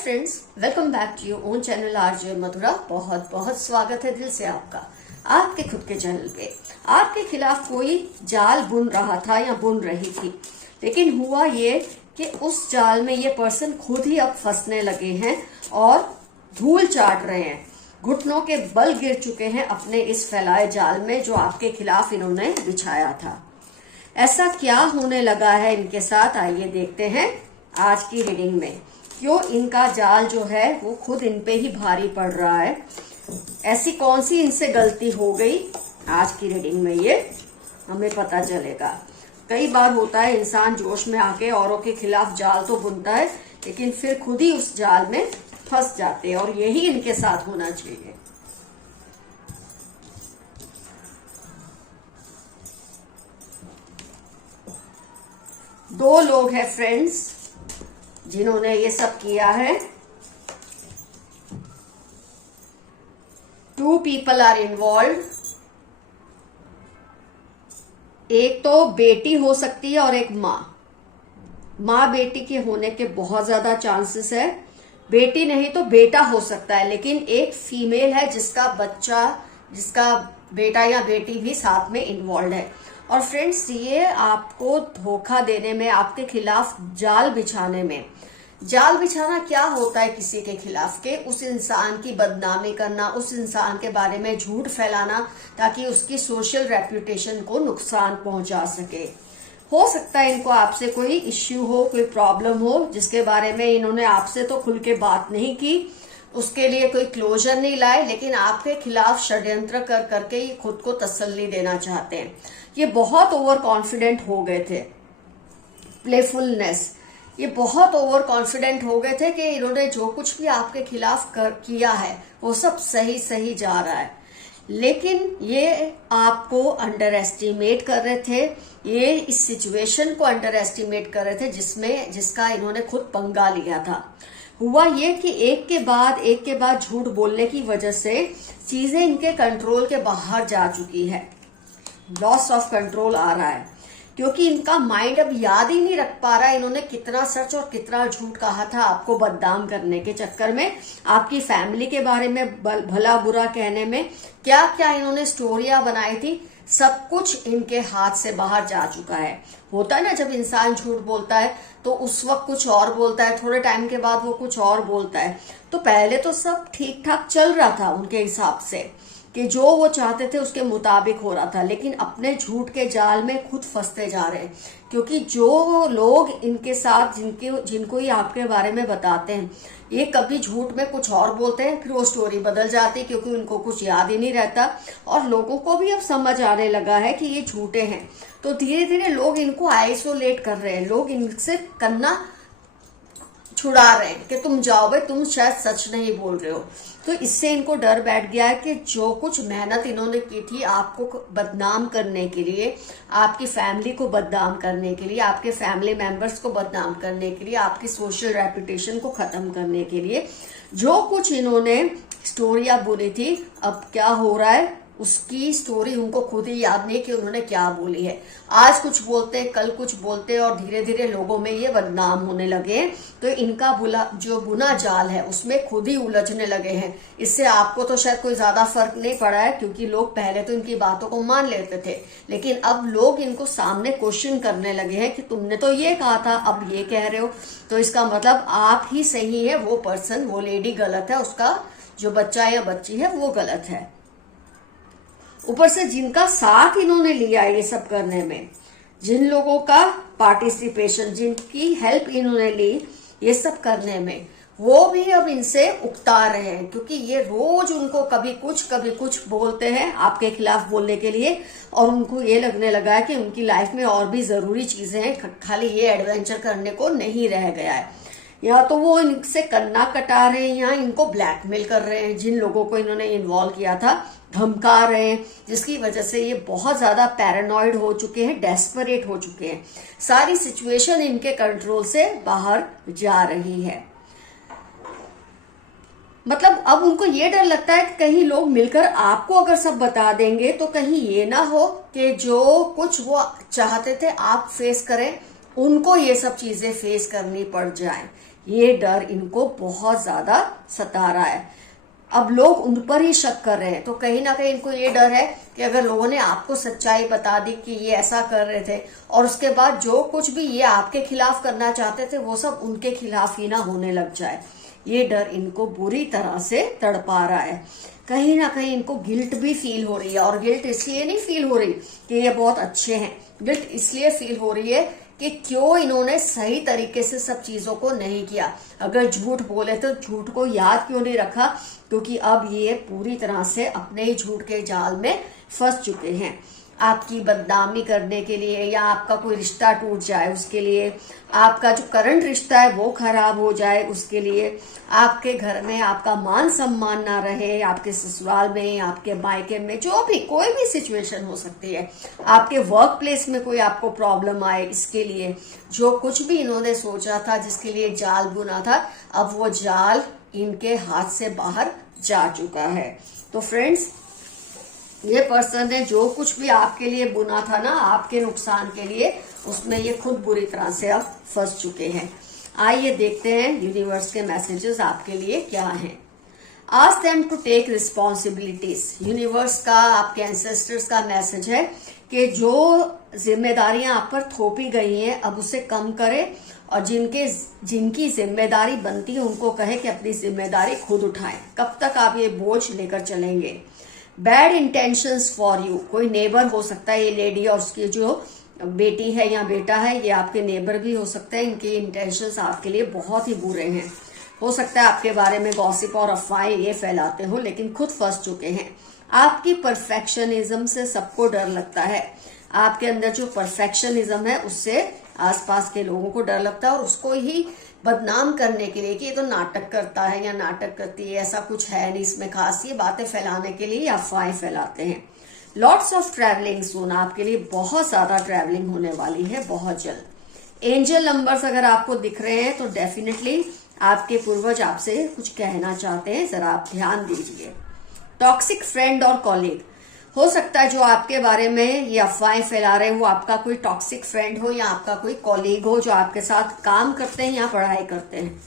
Friends, welcome back to your own channel RJ Madhura. बहुत बहुत स्वागत है दिल से आपका आपके खुद के चैनल पे। आपके खिलाफ कोई जाल बुन रहा था या बुन रही थी, लेकिन हुआ ये कि उस जाल में ये पर्सन खुद ही अब फंसने लगे हैं और धूल चाट रहे हैं, घुटनों के बल गिर चुके हैं अपने इस फैलाए जाल में जो आपके खिलाफ इन्होंने बिछाया था। ऐसा क्या होने लगा है इनके साथ, आइए देखते हैं आज की रीडिंग में। क्यों इनका जाल जो है वो खुद इन पे ही भारी पड़ रहा है, ऐसी कौन सी इनसे गलती हो गई, आज की रीडिंग में ये हमें पता चलेगा। कई बार होता है इंसान जोश में आके औरों के खिलाफ जाल तो बुनता है, लेकिन फिर खुद ही उस जाल में फंस जाते हैं और यही इनके साथ होना चाहिए। दो लोग हैं फ्रेंड्स जिन्होंने ये सब किया है। 2 people आर इन्वॉल्व। एक तो बेटी हो सकती है और एक माँ बेटी के होने के बहुत ज्यादा चांसेस है। बेटी नहीं तो बेटा हो सकता है, लेकिन एक फीमेल है जिसका बच्चा, जिसका बेटा या बेटी भी साथ में इन्वॉल्व है। और फ्रेंड्स, ये आपको धोखा देने में, आपके खिलाफ जाल बिछाने में, जाल बिछाना क्या होता है किसी के खिलाफ के उस इंसान की बदनामी करना, उस इंसान के बारे में झूठ फैलाना ताकि उसकी सोशल रेप्यूटेशन को नुकसान पहुंचा सके। हो सकता है इनको आपसे कोई इश्यू हो, कोई प्रॉब्लम हो जिसके बारे में इन्होंने आपसे तो खुल के बात नहीं की, उसके लिए कोई क्लोजर नहीं लाए, लेकिन आपके खिलाफ षड्यंत्र कर करके ये खुद को तसल्ली देना चाहते हैं। ये बहुत ओवर कॉन्फिडेंट हो गए थे, प्लेफुलनेस, ये बहुत ओवर कॉन्फिडेंट हो गए थे कि इन्होंने जो कुछ भी आपके खिलाफ किया है वो सब सही सही जा रहा है, लेकिन ये आपको अंडर एस्टिमेट कर रहे थे। ये इस सिचुएशन को अंडर एस्टिमेट कर रहे थे जिसका इन्होंने खुद पंगा लिया था। हुआ ये कि एक के बाद झूठ बोलने की वजह से चीजें इनके कंट्रोल के बाहर जा चुकी है। लॉस ऑफ कंट्रोल आ रहा है क्योंकि इनका माइंड अब याद ही नहीं रख पा रहा है इन्होंने कितना सच और कितना झूठ कहा था आपको बदनाम करने के चक्कर में, आपकी फैमिली के बारे में भला बुरा कहने में, क्या क्या इन्होंने स्टोरियां बनाई थी, सब कुछ इनके हाथ से बाहर जा चुका है। होता है ना, जब इंसान झूठ बोलता है तो उस वक्त कुछ और बोलता है, थोड़े टाइम के बाद वो कुछ और बोलता है। तो पहले तो सब ठीक ठाक चल रहा था उनके हिसाब से कि जो वो चाहते थे उसके मुताबिक हो रहा था, लेकिन अपने झूठ के जाल में खुद फंसते जा रहे हैं। क्योंकि जो लोग इनके साथ जिनको ही आपके बारे में बताते हैं, ये कभी झूठ में कुछ और बोलते हैं, फिर वो स्टोरी बदल जाती है क्योंकि उनको कुछ याद ही नहीं रहता। और लोगों को भी अब समझ आने लगा है कि ये झूठे हैं, तो धीरे धीरे लोग इनको आइसोलेट कर रहे हैं, लोग इनसे कन्ना छुड़ा रहे हैं कि तुम जाओ भाई, तुम शायद सच नहीं बोल रहे हो। तो इससे इनको डर बैठ गया है कि जो कुछ मेहनत इन्होंने की थी आपको बदनाम करने के लिए, आपकी फैमिली को बदनाम करने के लिए, आपके फैमिली मेंबर्स को बदनाम करने के लिए, आपकी सोशल रेपुटेशन को खत्म करने के लिए जो कुछ इन्होंने स्टोरियां बुनी थी, अब क्या हो रहा है उसकी स्टोरी उनको खुद ही याद नहीं कि उन्होंने क्या बोली है। आज कुछ बोलते, कल कुछ बोलते और धीरे धीरे लोगों में ये बदनाम होने लगे। तो इनका जो बुना जाल है उसमें खुद ही उलझने लगे हैं। इससे आपको तो शायद कोई ज्यादा फर्क नहीं पड़ा है क्योंकि लोग पहले तो इनकी बातों को मान लेते थे, लेकिन अब लोग इनको सामने क्वेश्चन करने लगे हैं कि तुमने तो ये कहा था, अब ये कह रहे हो, तो इसका मतलब आप ही सही है, वो पर्सन, वो लेडी गलत है, उसका जो बच्चा या बच्ची है वो गलत है। ऊपर से जिनका साथ इन्होंने लिया ये सब करने में, जिन लोगों का पार्टिसिपेशन, जिनकी हेल्प इन्होंने ली ये सब करने में, वो भी अब इनसे उकता रहे हैं क्योंकि ये रोज उनको कभी कुछ बोलते हैं आपके खिलाफ बोलने के लिए, और उनको ये लगने लगा है कि उनकी लाइफ में और भी जरूरी चीजें हैं, खाली ये एडवेंचर करने को नहीं रह गया है। या तो वो इनसे कन्ना कटा रहे हैं या इनको ब्लैकमेल कर रहे हैं, जिन लोगों को इन्होंने इन्वॉल्व किया था धमका रहे हैं, जिसकी वजह से ये बहुत ज्यादा पैरानॉइड हो चुके हैं, डेस्परेट हो चुके हैं। सारी सिचुएशन इनके कंट्रोल से बाहर जा रही है। मतलब अब उनको ये डर लगता है कि कहीं लोग मिलकर आपको अगर सब बता देंगे तो कहीं ये ना हो कि जो कुछ वो चाहते थे आप फेस करें, उनको ये सब चीजें फेस करनी पड़ जाए। ये डर इनको बहुत ज्यादा सता रहा है। अब लोग उन पर ही शक कर रहे हैं, तो कहीं ना कहीं इनको ये डर है कि अगर लोगों ने आपको सच्चाई बता दी कि ये ऐसा कर रहे थे, और उसके बाद जो कुछ भी ये आपके खिलाफ करना चाहते थे वो सब उनके खिलाफ ही ना होने लग जाए। ये डर इनको बुरी तरह से तड़पा रहा है। कहीं ना कहीं इनको गिल्ट भी फील हो रही है, और गिल्ट इसलिए नहीं फील हो रही कि ये बहुत अच्छे हैं, गिल्ट इसलिए फील हो रही है कि क्यों इन्होंने सही तरीके से सब चीजों को नहीं किया। अगर झूठ बोले तो झूठ को याद क्यों नहीं रखा, क्योंकि अब ये पूरी तरह से अपने ही झूठ के जाल में फंस चुके हैं। आपकी बदनामी करने के लिए, या आपका कोई रिश्ता टूट जाए उसके लिए, आपका जो करंट रिश्ता है वो खराब हो जाए उसके लिए, आपके घर में आपका मान सम्मान ना रहे, आपके ससुराल में, आपके मायके में, जो भी कोई भी सिचुएशन हो सकती है, आपके वर्क प्लेस में कोई आपको प्रॉब्लम आए, इसके लिए जो कुछ भी इन्होंने सोचा था, जिसके लिए जाल बुना था, अब वो जाल इनके हाथ से बाहर जा चुका है। तो फ्रेंड्स, ये पर्सन ने जो कुछ भी आपके लिए बुना था ना, आपके नुकसान के लिए, उसमें ये खुद बुरी तरह से अब फंस चुके हैं। आइए देखते हैं यूनिवर्स के मैसेजेस आपके लिए क्या हैं। Ask them to take responsibilities. Universe का, आपके एंसेस्टर्स का मैसेज है कि जो जिम्मेदारियां आप पर थोपी गई हैं अब उसे कम करें, और जिनकी जिम्मेदारी बनती है उनको कहे कि अपनी जिम्मेदारी खुद उठाएं। कब तक आप ये बोझ लेकर चलेंगे? Bad intentions for you. कोई नेबर हो सकता है, ये लेडी और उसकी जो बेटी है या बेटा है, ये आपके नेबर भी हो सकते हैं। इनके इंटेंशंस आपके लिए बहुत ही बुरे हैं। हो सकता है आपके बारे में गॉसिप और अफवाहें ये फैलाते हो, लेकिन खुद फंस चुके हैं। आपकी परफेक्शनिज्म से सबको डर लगता है। आपके अंदर जो परफेक्शनिज्म है उससे आसपास के लोगों को डर लगता है, और उसको ही बदनाम करने के लिए कि ये तो नाटक करता है या नाटक करती है, ऐसा कुछ है नहीं इसमें खास, ये बातें फैलाने के लिए अफवाहें फैलाते हैं। लॉट्स ऑफ ट्रैवलिंग सून। आपके लिए बहुत ज्यादा ट्रैवलिंग होने वाली है बहुत जल्द। एंजल नंबर्स अगर आपको दिख रहे हैं तो डेफिनेटली आपके पूर्वज आपसे कुछ कहना चाहते हैं, जरा आप ध्यान दीजिए। टॉक्सिक फ्रेंड और कॉलीग। हो सकता है जो आपके बारे में ये अफवाहें फैला रहे हैं वो आपका कोई टॉक्सिक फ्रेंड हो, या आपका कोई कॉलीग हो जो आपके साथ काम करते हैं या पढ़ाई करते हैं।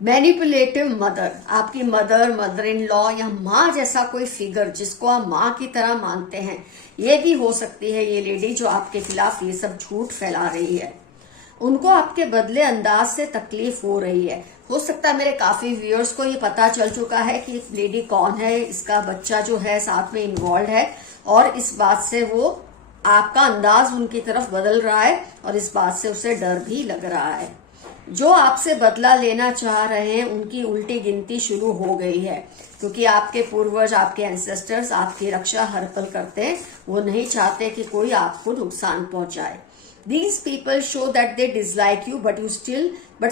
Manipulative mother. आपकी मदर इन लॉ या माँ जैसा कोई फिगर जिसको आप माँ की तरह मानते हैं, ये भी हो सकती है ये लेडी जो आपके खिलाफ ये सब झूठ फैला रही है। उनको आपके बदले अंदाज से तकलीफ हो रही है। हो सकता है मेरे काफी व्यूअर्स को ये पता चल चुका है कि लेडी कौन है, इसका बच्चा जो है साथ में इन्वॉल्व है, और इस बात से वो आपका अंदाज उनकी तरफ बदल रहा है, और इस बात से उसे डर भी लग रहा है। जो आपसे बदला लेना चाह रहे हैं उनकी उल्टी गिनती शुरू हो गई है, क्योंकि आपके पूर्वज, आपके एंसेस्टर्स आपकी रक्षा हर पल करते हैं। वो नहीं चाहते कि कोई आपको नुकसान पहुंचाए। These people show that they dislike you, but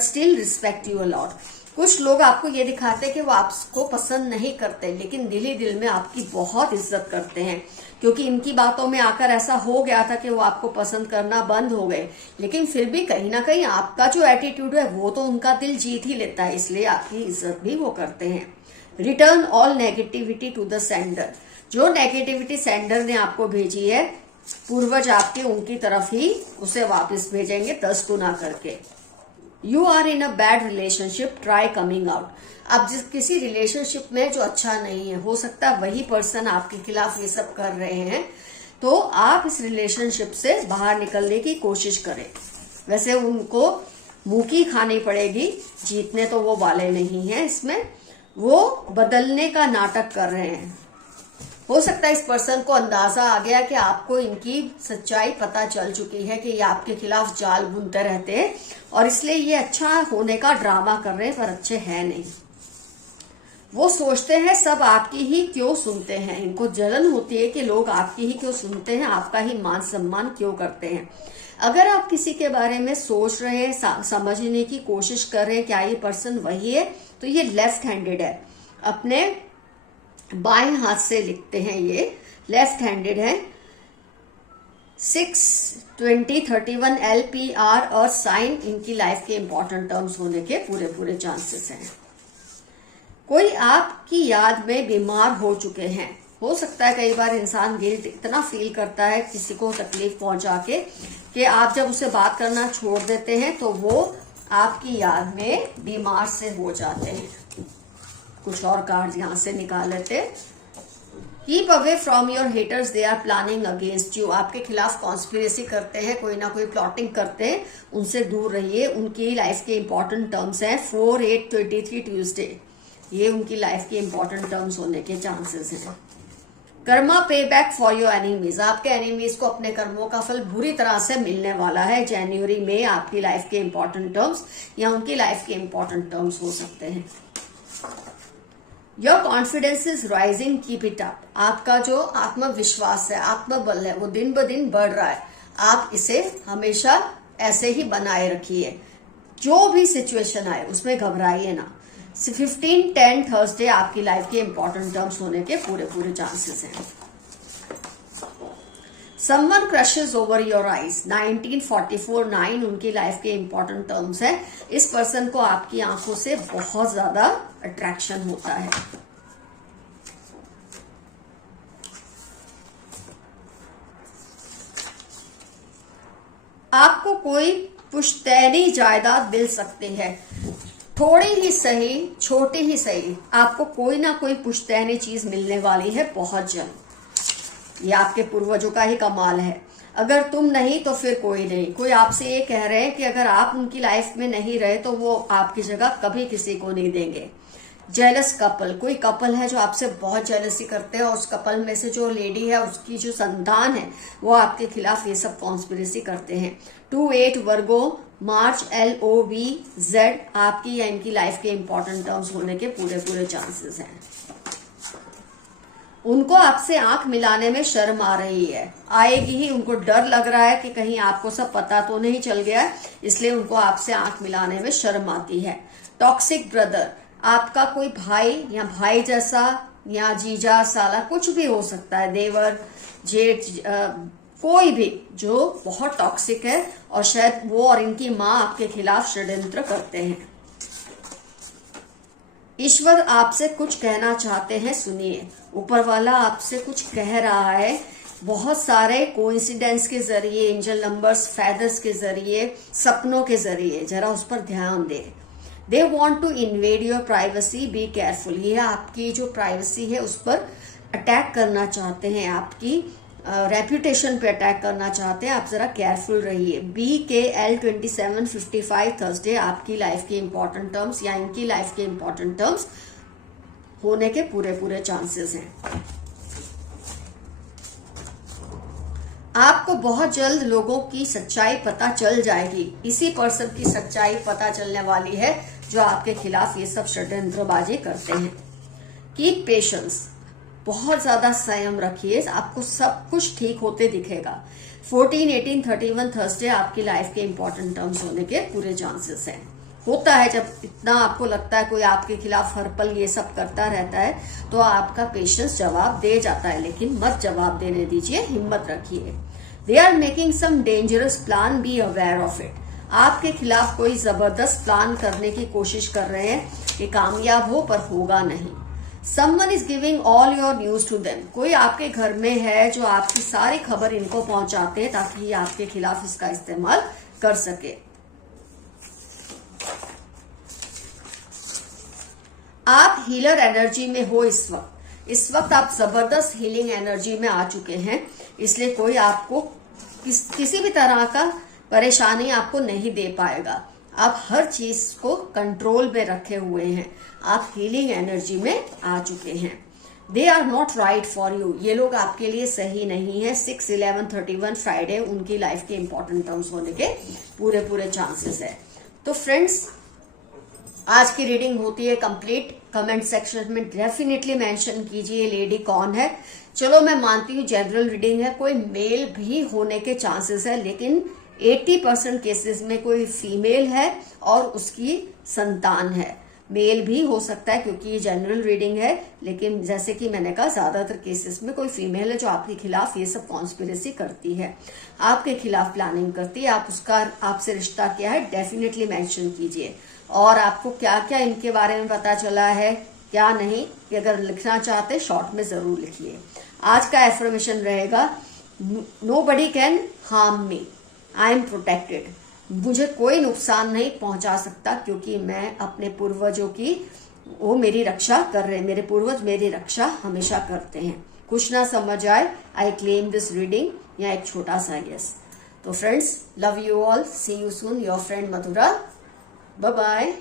still respect you a lot. कुछ लोग आपको ये दिखाते हैं कि वो आपको पसंद नहीं करते, लेकिन दिल ही दिल में आपकी बहुत इज्जत करते हैं, क्योंकि इनकी बातों में आकर ऐसा हो गया था कि वो आपको पसंद करना बंद हो गए। लेकिन फिर भी कहीं ना कहीं आपका जो एटीट्यूड है वो तो उनका दिल जीत ही लेता है, इसलिए आपकी इज्जत भी वो करते हैं। Return all negativity to the sender. जो नेगेटिविटी सेंडर ने आपको भेजी है, पूर्वज आपके उनकी तरफ ही उसे वापस भेजेंगे 10 गुना करके। You are in a bad relationship, try coming out. अब जिस किसी रिलेशनशिप में जो अच्छा नहीं है, हो सकता है वही पर्सन आपके खिलाफ ये सब कर रहे हैं, तो आप इस रिलेशनशिप से बाहर निकलने की कोशिश करें। वैसे उनको मुंह की खानी पड़ेगी, जीतने तो वो वाले नहीं है, इसमें वो बदलने का नाटक कर रहे हैं। हो सकता है इस पर्सन को अंदाजा आ गया कि आपको इनकी सच्चाई पता चल चुकी है कि ये आपके खिलाफ जाल बुनते रहते हैं, और इसलिए ये अच्छा होने का ड्रामा कर रहे हैं, पर अच्छे हैं नहीं। वो सोचते हैं सब आपकी ही क्यों सुनते हैं। इनको जलन होती है कि लोग आपकी ही क्यों सुनते हैं, आपका ही मान सम्मान क्यों करते हैं। अगर आप किसी के बारे में सोच रहे हैं, समझने की कोशिश कर रहे हैं क्या ये पर्सन वही है, तो ये लेफ्ट हैंडेड है। अपने बाएं हाथ से लिखते हैं, ये लेफ्ट हैंडेड है। 6, 20, 31 LPR और साइन इनकी लाइफ के इंपॉर्टेंट टर्म्स होने के पूरे चांसेस हैं। कोई आपकी याद में बीमार हो चुके हैं। हो सकता है कई बार इंसान गिल्ट इतना फील करता है किसी को तकलीफ पहुंचा के कि आप जब उसे बात करना छोड़ देते हैं तो वो आपकी याद में बीमार से हो जाते हैं। कुछ और कार्ड यहां से निकाल लेते। Keep away from your haters, they are planning against you. आपके खिलाफ कॉन्स्पिरेसी करते हैं, कोई ना कोई प्लॉटिंग करते हैं, उनसे दूर रहिए। उनकी लाइफ के इंपॉर्टेंट टर्म्स हैं 4/8/23 ट्यूसडे, ये उनकी लाइफ के इंपॉर्टेंट टर्म्स होने के चांसेस हैं। कर्मा पे बैक फॉर योर एनिमीज, आपके एनिमीज को अपने कर्मों का फल बुरी तरह से मिलने वाला है जनवरी में। आपकी लाइफ के इंपॉर्टेंट टर्म्स या उनकी लाइफ के इंपॉर्टेंट टर्म्स हो सकते हैं। Your confidence is rising, keep it up. आपका जो आत्मविश्वास है, आत्मबल है, वो दिन ब दिन बढ़ रहा है। आप इसे हमेशा ऐसे ही बनाए रखिए। जो भी सिचुएशन आए उसमें घबराइए ना। 15/10 थर्सडे आपकी लाइफ के इंपॉर्टेंट टर्म्स होने के पूरे चांसेस हैं। Someone crushes over your eyes, 1944/9 उनकी लाइफ के इंपॉर्टेंट टर्म्स है। इस पर्सन को आपकी आंखों से बहुत ज्यादा अट्रैक्शन होता है। आपको कोई पुश्तैनी जायदाद मिल सकती है, थोड़ी ही सही, छोटी ही सही, आपको कोई ना कोई पुश्तैनी चीज मिलने वाली है बहुत जल्द। ये आपके पूर्वजों का ही कमाल है। अगर तुम नहीं तो फिर कोई नहीं। कोई आपसे ये कह रहे हैं कि अगर आप उनकी लाइफ में नहीं रहे तो वो आपकी जगह कभी किसी को नहीं देंगे। जेलस कपल, कोई कपल है जो आपसे बहुत जेलसी करते हैं और उस कपल में से जो लेडी है उसकी जो संतान है वो आपके खिलाफ ये सब कॉन्स्पिरेसी करते हैं। 2/8 वर्गो मार्च, LOVZ आपकी या इनकी लाइफ के इंपॉर्टेंट टर्म्स होने के पूरे चांसेस हैं। उनको आपसे आंख मिलाने में शर्म आ रही है, आएगी ही। उनको डर लग रहा है कि कहीं आपको सब पता तो नहीं चल गया, इसलिए उनको आपसे आंख मिलाने में शर्म आती है। टॉक्सिक ब्रदर, आपका कोई भाई या भाई जैसा या जीजा, साला, कुछ भी हो सकता है, देवर, जेठ, कोई भी जो बहुत टॉक्सिक है और शायद वो और इनकी माँ आपके खिलाफ षड्यंत्र करते हैं। ईश्वर आपसे कुछ कहना चाहते हैं, सुनिए। ऊपर वाला आपसे कुछ कह रहा है, बहुत सारे कोइंसिडेंस के जरिए, एंजल नंबर्स, फेदर्स के जरिए, सपनों के जरिए, जरा उस पर ध्यान दे। They want to invade your privacy, be careful. ये आपकी जो प्राइवेसी है उस पर अटैक करना चाहते हैं, आपकी रेप्यूटेशन पे अटैक करना चाहते हैं। आप जरा केयरफुल रहिए। BKL 27/55 थर्सडे आपकी लाइफ के इंपॉर्टेंट टर्म्स या इनकी लाइफ के इंपॉर्टेंट टर्म्स होने के पूरे चांसेस हैं। आपको बहुत जल्द लोगों की सच्चाई पता चल जाएगी। इसी पर्सन की सच्चाई पता चलने वाली है जो आपके खिलाफ ये सब षड्यंत्रबाजी करते हैं। कीप पेशेंस, बहुत ज्यादा संयम रखिए, आपको सब कुछ ठीक होते दिखेगा। 14/18/31 थर्सडे आपकी लाइफ के इंपॉर्टेंट टर्म्स होने के पूरे चांसेस हैं। होता है जब इतना आपको लगता है कोई आपके खिलाफ हर पल ये सब करता रहता है तो आपका पेशेंस जवाब दे जाता है, लेकिन मत जवाब देने दीजिए, हिम्मत रखिए। They are making some dangerous plan, be aware of it. आपके खिलाफ कोई जबरदस्त प्लान करने की कोशिश कर रहे हैं कि कामयाब हो, पर होगा नहीं। Someone is giving all your news to them, कोई आपके घर में है जो आपकी सारी खबर इनको पहुंचाते हैं ताकि ये आपके खिलाफ इसका इस्तेमाल कर सके। आप हीलर एनर्जी में हो इस वक्त आप जबरदस्त हीलिंग एनर्जी में आ चुके हैं, इसलिए कोई आपको किसी भी तरह का परेशानी आपको नहीं दे पाएगा। आप हर चीज को कंट्रोल में रखे हुए हैं, आप हीलिंग एनर्जी में आ चुके हैं। They are not right for you, ये लोग आपके लिए सही नहीं है। 6/11/31 फ्राइडे उनकी लाइफ के इंपॉर्टेंट टर्म्स होने के पूरे चांसेस है। तो फ्रेंड्स, आज की रीडिंग होती है कंप्लीट। कमेंट सेक्शन में डेफिनेटली मेंशन कीजिए लेडी कौन है। चलो मैं मानती हूँ जनरल रीडिंग है, कोई मेल भी होने के चांसेस है, लेकिन 80% केसेस में कोई फीमेल है और उसकी संतान है। मेल भी हो सकता है क्योंकि ये जनरल रीडिंग है, लेकिन जैसे कि मैंने कहा ज्यादातर केसेस में कोई फीमेल है जो आपके खिलाफ ये सब कॉन्स्पिरेसी करती है, आपके खिलाफ प्लानिंग करती है। आप उसका आपसे रिश्ता क्या है डेफिनेटली मेंशन कीजिए, और आपको क्या क्या इनके बारे में पता चला है क्या नहीं, कि अगर लिखना चाहते शॉर्ट में जरूर लिखिए। आज का एफर्मेशन रहेगा, nobody can harm me, I am protected. मुझे कोई नुकसान नहीं पहुंचा सकता, क्योंकि मैं अपने पूर्वजों की, वो मेरी रक्षा कर रहे हैं, मेरे पूर्वज मेरी रक्षा हमेशा करते हैं। कुछ ना समझ आए, आई क्लेम दिस रीडिंग, या एक छोटा सा यस। तो friends, love you all, see you soon, your friend Madhura, bye bye.